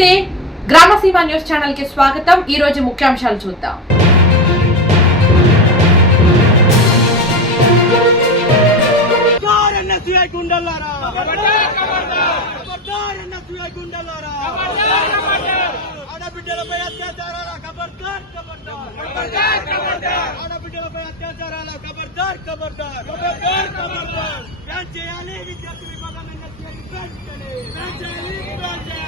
నమస్తే గ్రామసీమ న్యూస్ ఛానల్కి స్వాగతం ఈ రోజు ముఖ్యాంశాలు చూద్దాం ఖబర్దార్ ఎన్ఎస్యుఐ గుండెల్లారా ఖబర్దార్ ఎన్ఎస్యుఐ గుండెల్లారా ఆడబిడ్డలపై అత్యాచారాల ఖబర్దార్ ఖబర్దార్ ఆడబిడ్డలపై అత్యాచారాల ఖబర్దార్ ఖబర్దార్ ఖబర్దార్ ఖబర్దార్ బ్యాన్ చేయాలి విద్యార్థి విభాగం ఎన్ఎస్యుఐ బ్యాన్ చేయాలి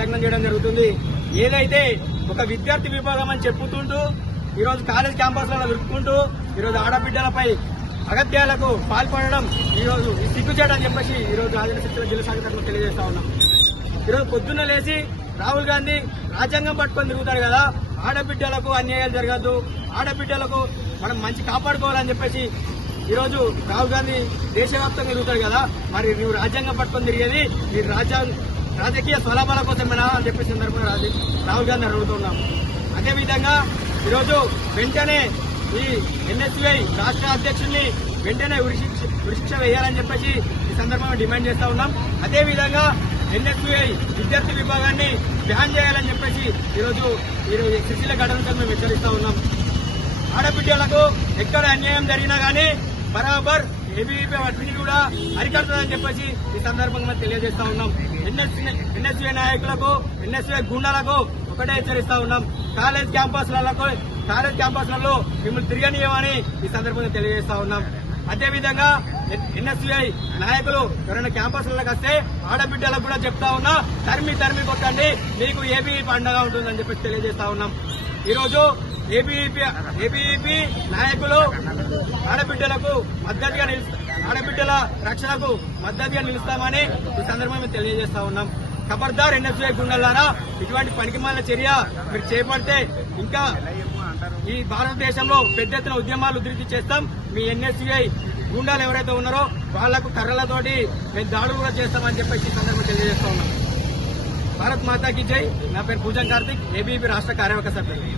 దగ్నం చేయడం జరుగుతుంది. ఏదైతే ఒక విద్యార్థి విభాగం అని చెప్పుతుంటూ ఈరోజు కాలేజ్ క్యాంపస్లలో విరుక్కుంటూ ఈరోజు ఆడబిడ్డలపై అగత్యాలకు పాల్పడడం ఈరోజు సిగ్గుచేయడం చెప్పేసి ఈరోజు రాజన్న శిక్షణ జిల్లా శాఖ తెలియజేస్తా ఉన్నాం. ఈరోజు పొద్దున్న లేచి రాహుల్ గాంధీ రాజ్యాంగం పట్టుకొని తిరుగుతాడు కదా ఆడబిడ్డలకు అన్యాయాలు జరగద్దు ఆడబిడ్డలకు మనం మంచి కాపాడుకోవాలని చెప్పేసి ఈరోజు రాహుల్ గాంధీ దేశవ్యాప్తంగా తిరుగుతాడు కదా మరి నువ్వు రాజ్యాంగం పట్టుకొని తిరిగేది మీరు రాజ్యాంగ రాజకీయ స్వలాభాల కోసమేనా అని చెప్పే సందర్భంగా రాజు- రాహుల్ గారిని అడుగుతున్నాము అదేవిధంగా ఈరోజు వెంటనే ఈ ఎన్ఎస్యుఐ రాష్ట్ర అధ్యక్షుడిని వెంటనే ఉరిశిక్ష ఉరిశిక్ష వేయాలని చెప్పేసి ఈ సందర్భంగా డిమాండ్ చేస్తా ఉన్నాం. అదేవిధంగా ఎన్ఎస్యుఐ విద్యార్థి విభాగాన్ని బ్యాన్ చేయాలని చెప్పేసి ఈరోజు ఈరోజు సిరిసిల్ల ఘటనతో మేము హెచ్చరిస్తా ఉన్నాం. ఆడబిడ్డలకు ఎక్కడ అన్యాయం జరిగినా కానీ బరాబర్ ఏబీవీపీ వాటిని కూడా అరికడుతుందని చెప్పేసి ఈ సందర్భంగా తెలియజేస్తా ఉన్నాం. ఎన్ఎస్వీ నాయకులకు ఎన్ఎస్వీ గుండాలకు ఒకటే హెచ్చరిస్తా ఉన్నాం. కాలేజ్ క్యాంపస్లకు కాలేజ్ క్యాంపస్లలో మిమ్మల్ని తిరగనీయమని ఈ సందర్భంగా తెలియజేస్తా ఉన్నాం. అదేవిధంగా ఎన్ఎస్సీఐ నాయకులు ఎవరైనా క్యాంపస్లకు వస్తే ఆడబిడ్డలకు కూడా చెప్తా ఉన్నా తరిమి తరిమి కొట్టండి మీకు ఏబీ పండగ ఉంటుందని చెప్పి తెలియజేస్తా ఉన్నాం. ఈ రోజు ఏబీఈపీ ఏబీఈపీ నాయకులు ఆడబిడ్డలకు మద్దతుగా నిలుస్తా ఆడబిడ్డల రక్షణకు మద్దతుగా నిలుస్తామని ఈ సందర్భంగా మేము తెలియజేస్తా ఉన్నాం. ఖబర్దార్ ఎన్ఎస్ఐ గుండెలారా ఇటువంటి పనికిమాల చర్య మీరు చేపడితే ఇంకా ఈ భారతదేశంలో పెద్ద ఎత్తున ఉద్యమాలు ఉధృతి చేస్తాం. మీ ఎన్ఎస్యుఐ గుండాలు ఎవరైతే ఉన్నారో వాళ్ళకు కర్రలతోటి మేము దాడులు కూడా చేస్తామని చెప్పేసి ఈ సందర్భంగా తెలియజేస్తా ఉన్నాం. భారత్ మాతాకి జై. నా పేరు పూజన్ కార్తిక్ ఏబీపీ రాష్ట్ర కార్యవర్గ సభ్యులు.